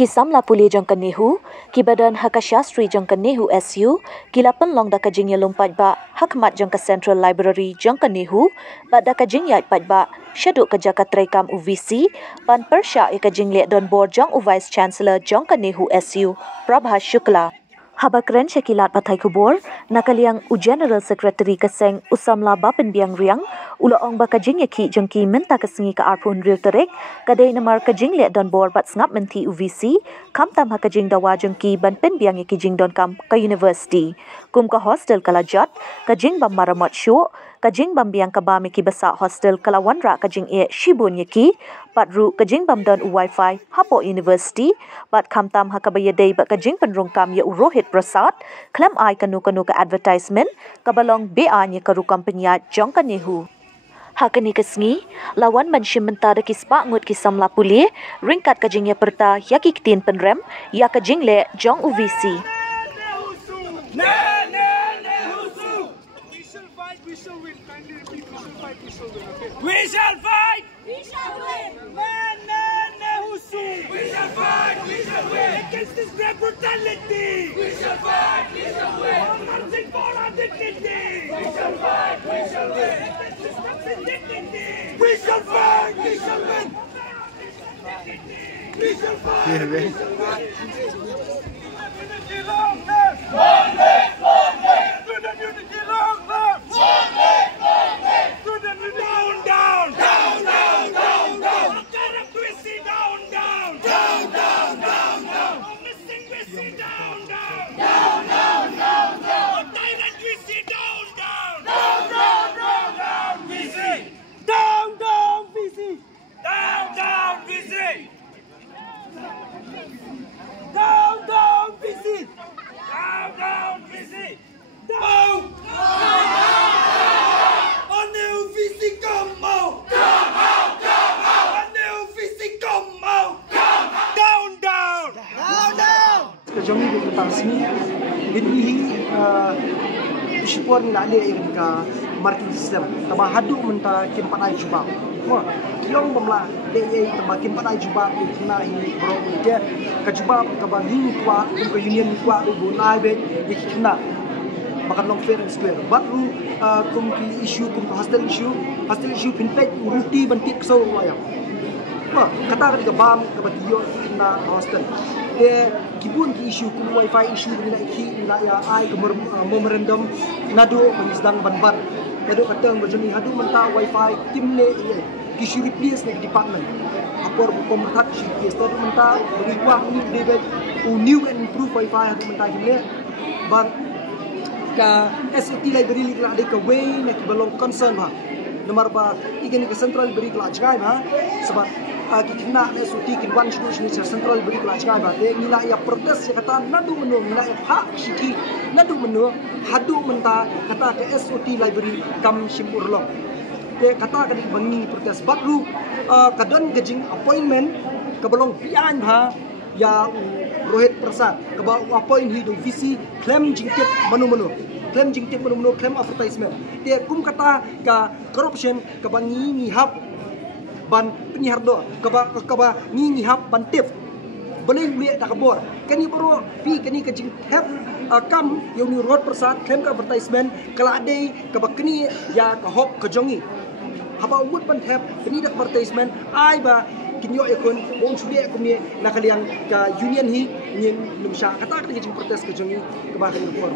Kisamla puli jangkan nehu, ki badan hak syastri jangkan nehu SU, kilapan long da kajing ya lompat ba, hakmat jangka Central Library jangkan nehu, ba da kajing ya ipat ba, syaduk kerja katrekam UVC, pan persya ya kajing liat don board jang u Vice Chancellor jangkan nehu SU, Prabha Shukla. Haba keren syakilat patai kubur, nakaliang u General Secretary Keseng Usamla Bapen Biang Riang, ula ong ba kajing ya ki jangki menta kesengi ke arpun real terik, kadai namar kajing liat don bor bat sengap menti UVC, kam tam ha kajing dawa jangki ban pen biang ya kijing don kam ke university. Kum ke hostel kalajat, kajing bam maramot syuk, kajing bam biang ke bam ki besak hostel kalawan rak kajing e shibun ya ki, pat ru kajing bam don u wifi hapo university, bat kam tam ha kabayadai bat kajing penrung kam ya u Rohit Prasad, klem ai kanu-kanu ke advertisement, kabalong BA nya karu kampenya jangka nehu. Hakani kesengi, lawan mensyim mentara kispa ngut kisamla pulih, ringkat kajingnya perta yaki ketin penrem, ya kajing le jong UVC. We shall fight! We shall win! We shall fight! We shall win! Against this great brutality! We shall fight! We shall win! For marching for our dignity! We shall fight! We shall win! Against this country's dignity! We shall fight! We shall win! We shall fight! We shall win! Unity long live! Long live! Long live! To the unity long live! Long live! Long live! To the unity down! Down! Down! Down! Down! Down! Democracy down! Down! Down! Down! Down! Down! Missing we see down! Down! Down! Down! Down! Down! Tyrant we see down! Down! Down! Down! Down! Down! We see! Down! Down! We see! Down! Down! We see! Down! Down! We see! Down! Down! We see! Down! On the UVC come out! Come out! Come out! On the UVC come out! Come out! Down! Down! Down! Down! Kejami tentang resmi ini bersyukur nak ada yang ke marketing system tambah haduk mentah kimpat ai jubang wah kiong bamla DA tambah kimpat ai jubang kena ini bro dia ke jubang ke bangin kuat ke union kuat bu nai be kena makan long fair and square baru kum ki issue kum hostel issue pinpek uruti bantik so wayang wah kata ke bam ke batio kena hostel kibun ki issue kum wifi issue dengan ki na ya ai ke memorandum nado sedang ban nado katang bajuni hadu menta wifi timle ki issue replace nek department apor pemerintah issue ki stadu menta beri wang ni de new and improve wifi hadu menta timle ban ka SAT library la de ka way nek belong concern ba nomor ba igani ke central library la jgai ba sebab kita nak suti kinwan solution ni central library la jgai ba de nila ya protes ya kata nadu menu nila ya hak shiki nadu menu hadu menta kata ke SOT library kam simpurlong de kata ka bangi protes baru kadon gajing appointment ka belong pian ha ya Rohit Prasad ke appoint hi do VC claim jingkit menu claim jingkit menu claim advertisement dia kum kata ka corruption ke bangi ni hab ban penyihardo ke ba ni hab ban tip boleh lihat tak kabur kani bro pi kani ke jing have kam yang ni Rohit Prasad claim ka advertisement kala adai ke bakni ya ke hok ke jongi haba wood ban have kani dak advertisement ai ba kinyo ekon bong sulia kumni nakaliang ka union hi nyin lumsha kata ka jing protes ke jongi ke ba kani ko